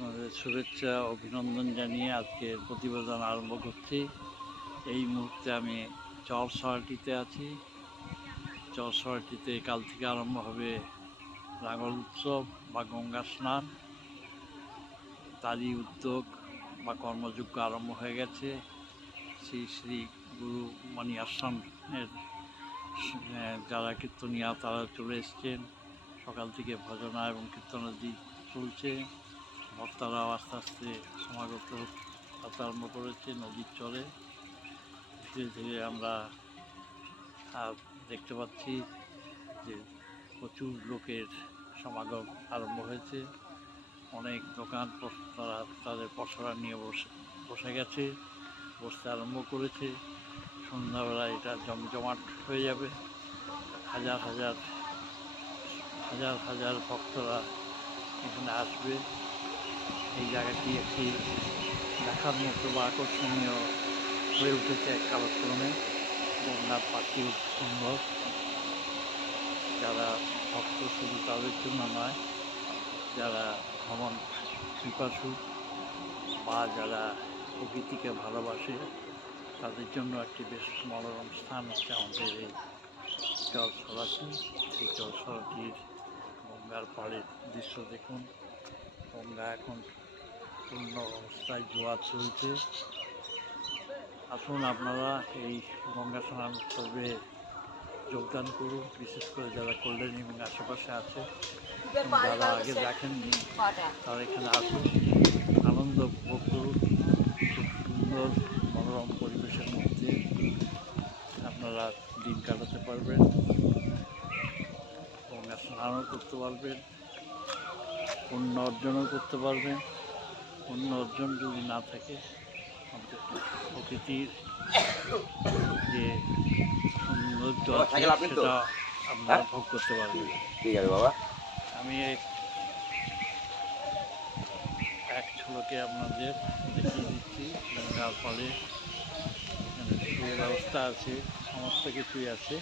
আপনাদের শুভেচ্ছা অভিনন্দন জানিয়ে আজকের প্রতিবেদন আরম্ভ করছি। এই মুহূর্তে আমি চরসরাটিতে আছি। চরসরাটিতে কাল থেকে আরম্ভ হবে লাঙ্গল উৎসব বা গঙ্গা স্নান। তারই উদ্যোগ বা কর্মযজ্ঞ আরম্ভ হয়ে গেছে। শ্রী শ্রী গুরু মণি আশ্রমের যারা কীর্তনিয়া তারা চলে এসছেন। সকাল থেকে ভজনা এবং কীর্তনাদি চলছে। ভক্তরাও আস্তে আস্তে সমাগত হতে আরম্ভ করেছে নদীর চরে। ধীরে ধীরে আমরা দেখতে পাচ্ছি যে প্রচুর লোকের সমাগম আরম্ভ হয়েছে। অনেক দোকান তারা তাদের পসরা নিয়ে বসে গেছে, বসতে আরম্ভ করেছে। সন্ধ্যাবেলা এটা জমজমাট হয়ে যাবে। হাজার হাজার হাজার হাজার ভক্তরা এখানে আসবে। এই জায়গাটি একটি দেখার মতো বা আকর্ষণীয় হয়ে উঠেছে এক কালক্রমে। গঙ্গার পাখি সুন্দর। যারা ভক্ত শুধু তাদের জন্য নয়, যারা ভ্রমণ পিপাসু বা যারা প্রকৃতিকে ভালোবাসে তাদের জন্য একটি বেশ মনোরম স্থান হচ্ছে আমাদের এই চরসরাটি। এই চরসরাটির গঙ্গার পাড়ের দৃশ্য দেখুন। গঙ্গা এখন পূর্ণ অবস্থায় জোয়ার চলছে। আসুন আপনারা এই গঙ্গা স্নান উৎসবে যোগদান করুন, বিশেষ করে যারা কল্যাণী এবং আশেপাশে আছে, যারা আগে দেখেননি তারা এখানে আসুন, আনন্দ উপভোগ করুন। খুব সুন্দর মনোরম পরিবেশের মধ্যে আপনারা দিন কাটাতে পারবেন, গঙ্গা স্নানও করতে পারবেন, পুণ্য অর্জনও করতে পারবেন। পুণ্য অর্জন যদি না থাকে, অন্তত প্রকৃতির যে সৌন্দর্য আছে সেটা আপনারা ভোগ করতে পারবেন। ঠিক আছে বাবা। আমি এক ঝলকে আপনাদের দেখিয়ে দিচ্ছি গঙ্গার ফলে এখানে সুব্যবস্থা আছে, সমস্ত কিছুই আছে।